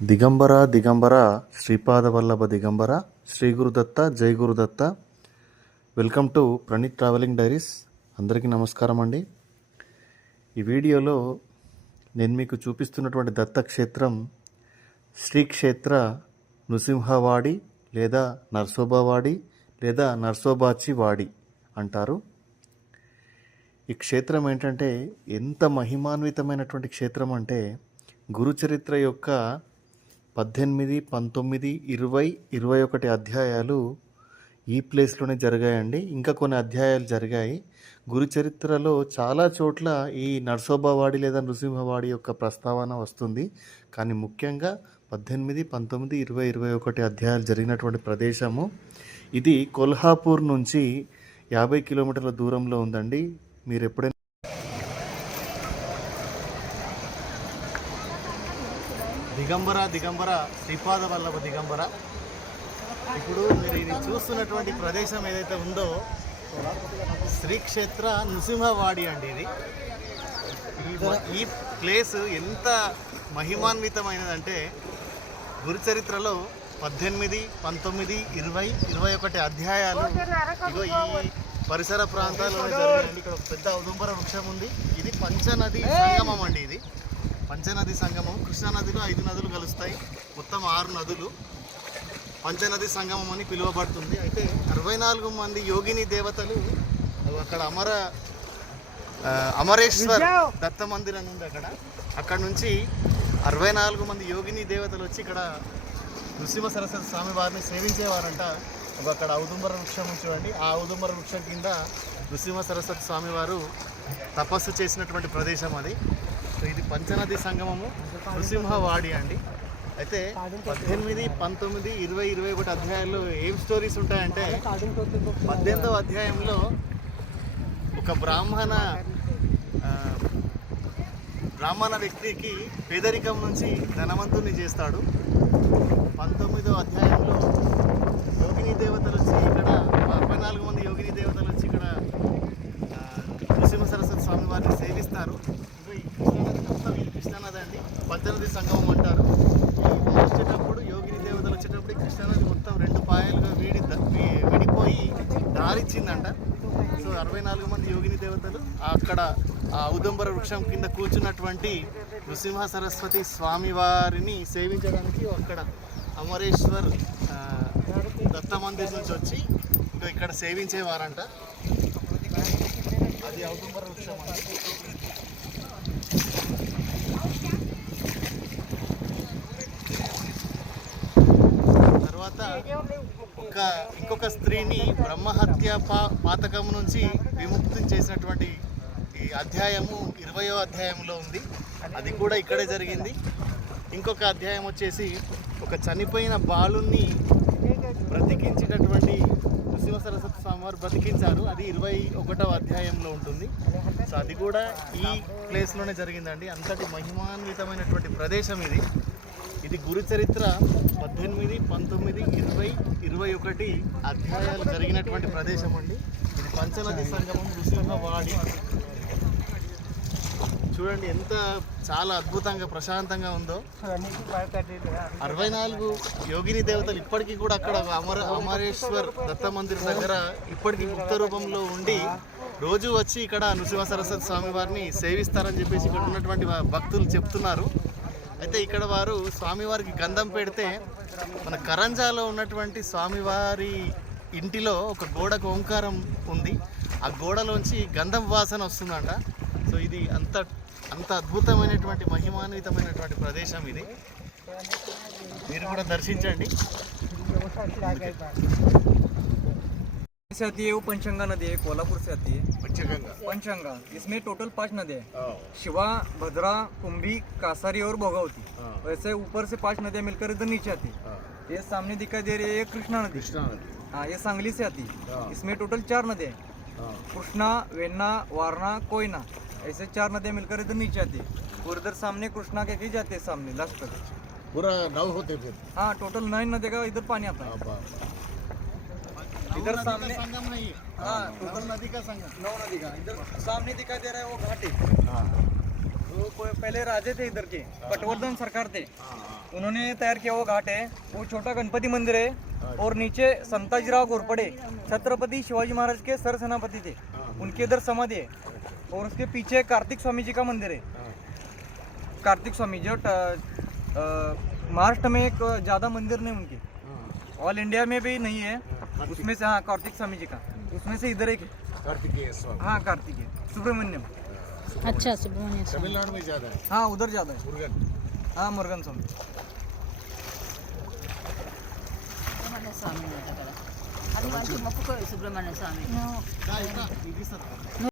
దిగంబర దిగంబర శ్రీపాద వల్లభ దిగంబర శ్రీ గురుదత్త జై Gurudatta. Welcome to Praneeth travelling diaries. అందరికీ నమస్కారం అండి. ఈ వీడియోలో నేను మీకు చూపిస్తున్నటువంటి దత్తక్షేత్రం శ్రీక్షేత్ర నృసింహవాడి లేదా నర్సోబావాడి లేదా నర్సోబాచివాడి అంటారు. ఈ క్షేత్రం ఏంటంటే ఎంత మహిమాన్వితమైనటువంటి క్షేత్రం అంటే గురుచరిత్ర యొక్క 18, 19, 20, 21 అధ్యాయాలు ఈ ప్లేస్లోనే జరిగాయండి. ఇంకా కొన్ని అధ్యాయాలు జరిగాయి. గురుచరిత్రలో చాలా చోట్ల ఈ నర్సోబావాడి లేదా నృసింహవాడి యొక్క ప్రస్తావన వస్తుంది. కానీ ముఖ్యంగా 18, 19, 20, 21 అధ్యాయాలు జరిగినటువంటి ప్రదేశము ఇది కొల్హాపూర్ నుంచి 50 కిలోమీటర్ల దూరంలో ఉందండి. మీరు ఎప్పుడైనా దిగంబర దిగంబర శ్రీపాద వల్లభ దిగంబర, ఇప్పుడు మీరు ఇది చూస్తున్నటువంటి ప్రదేశం ఏదైతే ఉందో శ్రీక్షేత్ర నృసింహవాడి అండి. ఇది ఈ ప్లేస్ ఎంత మహిమాన్వితమైనదంటే గురుచరిత్రలో 18, 19, 20, 21 అధ్యాయాలు ఇగో ఈ పరిసర ప్రాంతాల్లో జరిగాయండి. ఇక్కడ ఒక పెద్ద ఔదుంబర వృక్షం ఉంది. ఇది పంచనది సంగమం అండి. ఇది పంచనది సంగమం. కృష్ణానదిలో 5 నదులు కలుస్తాయి, మొత్తం 6 నదులు పంచనది సంగమం అని పిలువబడుతుంది. అయితే 64 మంది యోగిని దేవతలు అక్కడ అమరేశ్వర్ దత్త మందిరం ఉంది. అక్కడ నుంచి 64 మంది యోగిని దేవతలు వచ్చి ఇక్కడ నృసింహ సరస్వతి స్వామి వారిని సేవించేవారంట. అక్కడ ఔదుంబర వృక్షం చూడండి. ఆ ఔదుంబర వృక్షం కింద నృసింహ సరస్వతి స్వామి వారు తపస్సు చేసినటువంటి ప్రదేశం అది. సో ఇది పంచనది సంగమము నృసింహవాడి అండి. అయితే 18, 19, 20, 21 అధ్యాయాల్లో ఏం స్టోరీస్ ఉంటాయంటే 18వ అధ్యాయంలో ఒక బ్రాహ్మణ వ్యక్తికి పేదరికం నుంచి ధనవంతుని చేస్తాడు. 19వ అధ్యాయంలో యోగిని దేవతలు వచ్చి ఇక్కడ 64 మంది యోగిని దేవతలు వచ్చి ఇక్కడ నృసింహ సరస్వతి స్వామి వారిని సేవిస్తారు. కృష్ణానది అండి, పంచనది సంగమం అంటారు. వచ్చేటప్పుడు యోగిని దేవతలు వచ్చేటప్పుడు కృష్ణానది మొత్తం 2 పాయలుగా విడిపోయి దారిచ్చిందంట. సో 64 మంది యోగిని దేవతలు అక్కడ ఆ ఔదుంబర వృక్షం కింద కూర్చున్నటువంటి నృసింహ సరస్వతి స్వామి వారిని సేవించడానికి అక్కడ అమరేశ్వర్ దత్త మందిర్ నుంచి వచ్చి ఇక్కడ సేవించేవారంట. అది ఔదుంబర వృక్షం అండి. తర్వాత ఇంకొక స్త్రీని బ్రహ్మహత్య పాతకం నుంచి విముక్తి చేసినటువంటి ఈ అధ్యాయము 20వ అధ్యాయంలో ఉంది. అది కూడా ఇక్కడే జరిగింది. ఇంకొక అధ్యాయం వచ్చేసి ఒక చనిపోయిన బాలుని బ్రతికించినటువంటి నృసింహ సరస్వతి స్వామి వారు బ్రతికించారు. అది 21వ అధ్యాయంలో ఉంటుంది. సో అది కూడా ఈ ప్లేస్లోనే జరిగిందండి. అంతటి మహిమాన్వితమైనటువంటి ప్రదేశం ఇది. ఇది గురుచరిత్ర 18, 19, 20, 21 అధ్యాయాలు జరిగినటువంటి ప్రదేశం అండి. ఇది పంచనది సంగమం నృసింహవాడి. చూడండి ఎంత చాలా అద్భుతంగా ప్రశాంతంగా ఉందో. 64 యోగిని దేవతలు ఇప్పటికీ కూడా అక్కడ అమరేశ్వర్ దత్త మందిర్ దగ్గర ఇప్పటికీ గుప్త రూపంలో ఉండి రోజు వచ్చి ఇక్కడ నృసింహ సరస్వతి స్వామి వారిని సేవిస్తారని చెప్పేసి ఇక్కడ ఉన్నటువంటి భక్తులు చెప్తున్నారు. అయితే ఇక్కడ వారు స్వామివారికి గంధం పెడితే మన కరంజాలో ఉన్నటువంటి స్వామివారి ఇంటిలో ఒక గోడకు ఓంకారం ఉంది. ఆ గోడలోంచి గంధం వాసన వస్తుందంట. సో ఇది అంత అద్భుతమైనటువంటి మహిమాన్వితమైనటువంటి ప్రదేశం ఇది. మీరు కూడా దర్శించండి. से आती है वो पंचगंगा नदी है, कोल्हापुर से आती है पंचगंगा। इसमें टोटल 5 नदी है, शिवा, भद्रा, कुंभी, कासारी और भोगावती। वैसे ऊपर से 5 नदियाँ मिलकर इधर नीचे आती है। ये सामने दिखाई दे रही है कृष्णा नदी। हाँ, ये सांगली से आती है। इसमें टोटल 4 नदियाँ हैं, कृष्णा, वेन्ना, वारणा, कोयना, ऐसे 4 नदियाँ मिलकर इधर नीचे आती है। और इधर सामने कृष्णा के ही जाते हैं सामने लास्ट तक पूरा 9 होते फिर। हाँ, टोटल 9 नदी का इधर पानी आता है। इधर सामने संगम नहीं है। हाँ, टोटल नदी का संगम 9 नदी का। इधर सामने दिखाई दे रहा है वो घाटी। वो पहले राजे थे इधर के, पटवर्धन सरकार थे। उन्होंने तैयार किया हुआ घाट है, वो छोटा गणपति मंदिर है और नीचे संताजीराव घोरपड़े छत्रपति शिवाजी महाराज के सरसेनापति थे, उनके इधर समाधि है। और उसके पीछे कार्तिक स्वामी जी का मंदिर है। कार्तिक स्वामी जो महाराष्ट्र में एक ज़्यादा मंदिर नहीं उनके, ऑल इंडिया में भी नहीं है, उसमें से हाँ कार्तिक स्वामी जी का, उसमें से इधर एक है। कार्तिकेय स्वामी हाँ कार्तिकेय सुब्रमण्यम, अच्छा सुब्रमण्य स्वामी। तमिलनाडु में ज्यादा है हाँ उधर ज़्यादा है। मुरुगन हाँ मुरुगन स्वामी। సుబ్రహ్మణ్య స్వామి అక్కడ అది మంచి మొక్కుకో సుబ్రహ్మణ్య స్వామి ఇది సత్యం